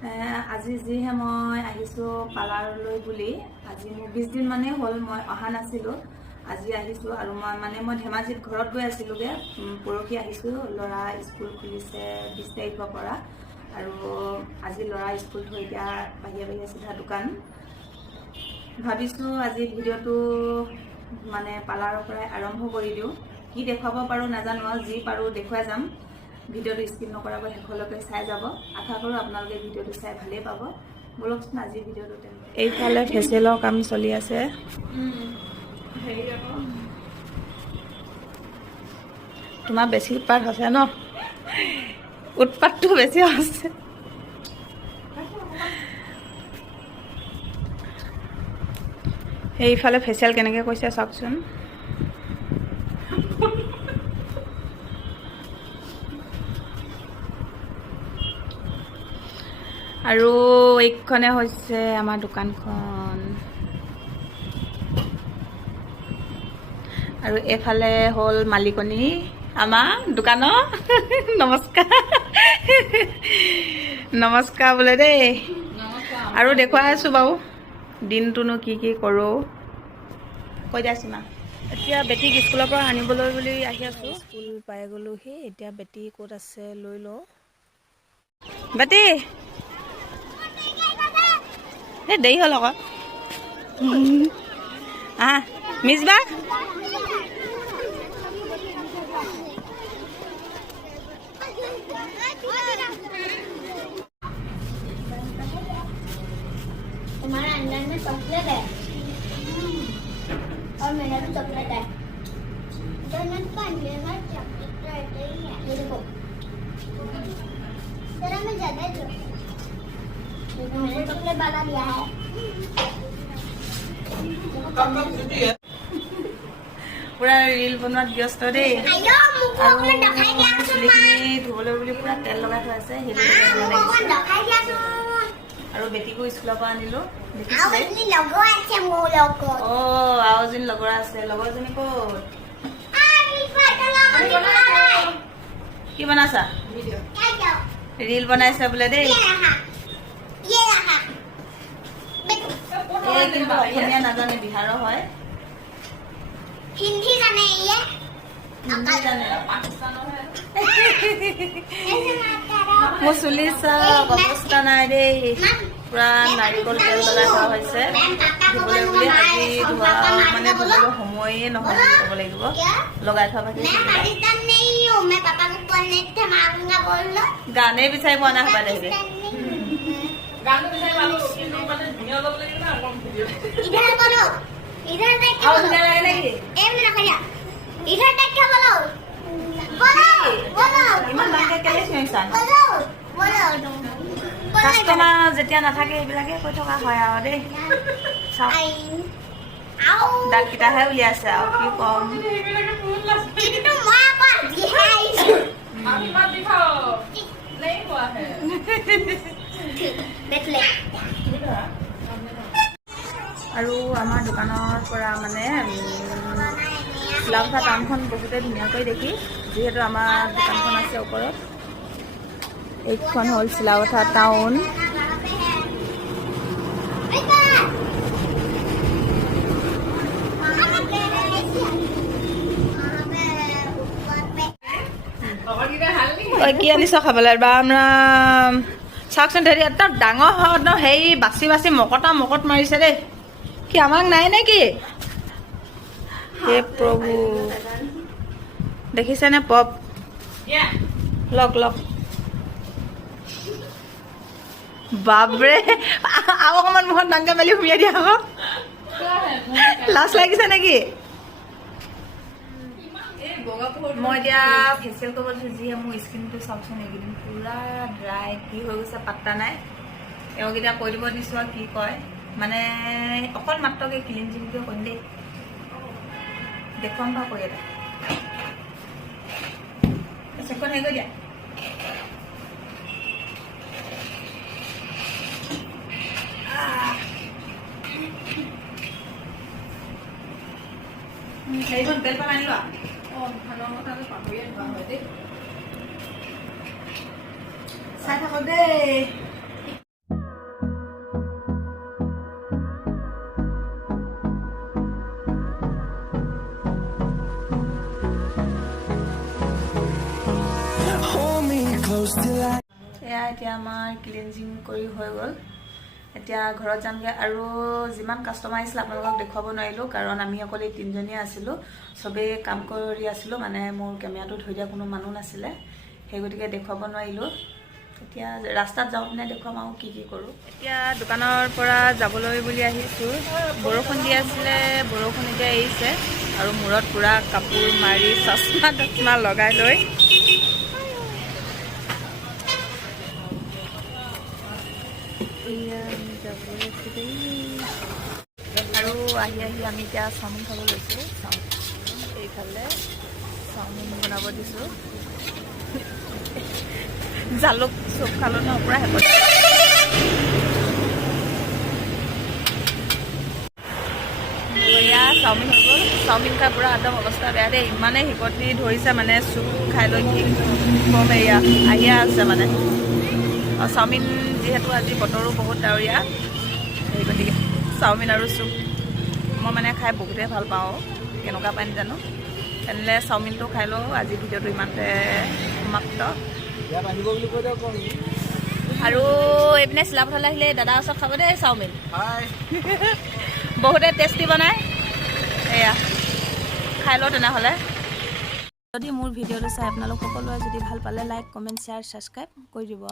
আজি যিহে মই আহিছোঁ পাৰ্লাৰলৈ বুলি আজি মোৰ 20 দিন মানে হ'ল মই অহা নাছিলোঁ। আজি আহিছোঁ আৰু মই ধেমাজিত ঘৰত গৈ আছিলোঁগৈ। পৰহি আহিছোঁ। ল'ৰা স্কুল খুলিছে 20 তাৰিখৰ পৰা আৰু আজি ল'ৰা স্কুল থৈ এতিয়া বাহিৰে চিধা দোকান। ভাবিছোঁ আজি ভিডিঅ'টো মানে পাৰ্লাৰৰ পৰাই আৰম্ভ কৰি দিওঁ। কি দেখুৱাব পাৰোঁ নাজানো আৰু যি পাৰোঁ দেখুৱাই যাম। ভিডিঅ'টো স্কিপ নকৰাকৈ শেষলৈকে চাই যাব। আশা কৰোঁ আপোনালোকে ভিডিঅ'টো চাই ভালেই পাব। বলকচোন আজি ভিডিঅ'টো এইফালে ফেচিয়েলৰ কাম চলি আছে। তোমাৰ বেছি উৎপাত হৈছে ন? উৎপাতটো বেছি হৈছে। এইফালে ফেচিয়েল কেনেকৈ কৰিছে চাওকচোন। আৰু এইখনে হৈছে আমাৰ দোকানখন আৰু এইফালে হ'ল মালিকনী আমাৰ দোকানৰ। নমস্কাৰ নমস্কাৰ বোলে দেই। আৰু দেখুৱাই আছোঁ বাৰু দিনটোনো কি কৰোঁ কৈ দিয়াচোন না। এতিয়া বেটীক স্কুলৰ পৰা আনিবলৈ বুলি আহি আছোঁ। স্কুল পাই গ'লোহি। এতিয়া বেটী ক'ত আছে লৈ লওঁ। বেটী এই দেৰি হ'ল আকৌ। মিছবা तुम्हारा अंदर में चॉकलेट है और मेरा भी चॉकलेट है। डोनट का अंदर में चॉकलेट रहता ही है। ये देखो जरा मैं ज्यादा ही मैंने चॉकलेट वाला लिया है। পুৰা ৰীল বনোৱাত ব্যস্ত দেই। চুলিখিনি ধুবলৈ বুলি পুৰা তেল লগাই থৈ আছে। আৰু বেটীকো স্কুলৰ পৰা আনিলোঁ। আৰু এজনী লগৰ আছে। লগৰজনী ক'ত? কি বনাইছা? ৰীল বনাইছে বোলে দেই। এই কিন্তু অসমীয়া নাজানে, বিহাৰৰ হয়। हिंदी जाने ये মোৰ চুলি চব অৱস্থা নাই দেই। পুৰা নাৰিকল তেল লগাই থোৱা হৈছে ধুবলৈ বুলি। আজি ধোৱা মানে ধুবলৈ সময়ে নহয় বুলি ক'ব লাগিব। লগাই থোৱা বাকী গানেই বিচাৰি পোৱা নাই হ'বা দেই। इधर देख के बोलो। एम ना भैया इधर देख के बोलो। बोलो ইমান ভালকৈ কেলে চিঞৰিছা? बोलो কাষ্টমাৰ যেতিয়া নাথাকে এইবিলাকে কৈ থকা হয় আৰু দেই। চাওক দাঁতকেইটাহে উলিয়াইছে আৰু কি ক'ম। কিন্তু মই আকৌ দিহাইছো। দেখলে আৰু আমাৰ দোকানৰ পৰা মানে চিলাপথাৰ টাউনখন বহুতে ধুনীয়াকৈ দেখি, যিহেতু আমাৰ দোকানখন আছে ওপৰত। এইখন হ'ল চিলাপথাৰ টাউন। কি আনিছ খাবলৈ? ৰাম ৰাম চাওকচোন। ধৰি এটা ডাঙৰ হয় হেৰি বাচি মকত মাৰিছে দেই। কি আমাক নাই নেকি? হে প্ৰভু দেখিছেনে? পপ লওক বাপৰে। আৰু অকণমান মুখত ডাঙৰ মেলি সুমিয়াই দিয়া আকৌ। লাজ লাগিছে নেকি? মই এতিয়া ফেচিয়েল কৰিব দিছোঁ। যিহে মোৰ স্কিনটো চাওকচোন এইকেইদিন পুৰা ড্ৰাই, কি হৈ গৈছে পাত্তা নাই। এওঁক এতিয়া কৈ দিব দিছোঁ আৰু কি কয়। মানে অকল মাত্ৰকে ক্লিনজিংটো কৰিম দেই। দেখুৱাম বা কৰি এটা চেকখন হেৰি কৰি দিয়া। হেৰিখন তেল পান আনি লোৱা। চাই থাকক দেই। এতিয়া আমাৰ ক্লিনজিং কৰি হৈ গ'ল এতিয়া ঘৰত যামগৈ আৰু যিমান কাষ্টমাৰ আহিছিল আপোনালোকক দেখুৱাব নোৱাৰিলোঁ কাৰণ আমি অকল এই 3জনীয়ে আছিলোঁ চবেই কাম কৰি আছিলোঁ মানে মোৰ কেমেৰাটো ধৰি দিয়া কোনো মানুহ নাছিলে সেই গতিকে দেখুৱাব নোৱাৰিলোঁ এতিয়া ৰাস্তাত যাওঁতে দেখুৱাম আৰু কি কৰোঁ এতিয়া দোকানৰ পৰা যাবলৈ বুলি আহিছোঁ বৰষুণ দি আছিলে বৰষুণ এতিয়া এৰিছে আৰু মূৰত পুৰা কাপোৰ মাৰি চশমা লগাই লৈ আৰু আহি আমি এতিয়া চাওমিন খাব লৈছোঁ এইফালে চাওমিন বনাব দিছোঁ জালুক চব খালোঁ ন পুৰা হেঁপাহ এয়া চাওমিন হৈ গ'ল চাওমিন খাই পুৰা একদম অৱস্থা বেয়া দেই ইমানেই হিকটি ধৰিছে মানে চুপ খাই লৈ কি কম এয়া আহিয়ে আছে মানে আৰু চাওমিন যিহেতু আজি বতৰো বহুত ডাৱৰীয়া সেই গতিকে চাওমিন আৰু চুপ মই মানে খাই বহুতেই ভাল পাওঁ কেনেকুৱা পাই জানো তেনেহ'লে চাওমিনটো খাই লওঁ আজি ভিডিঅ'টো ইমানতে সমাপ্ত আৰু এইপিনে চিলাপথাৰলৈ আহিলে দাদাৰ ওচৰত খাব দেই চাওমিন বহুতে টেষ্টি বনায় এয়া খাই লওঁ তেনেহ'লে যদি মোৰ ভিডিঅ'টো চাই আপোনালোক সকলোৱে যদি ভাল পালে লাইক কমেণ্ট শ্বেয়াৰ ছাবস্ক্ৰাইব কৰি দিব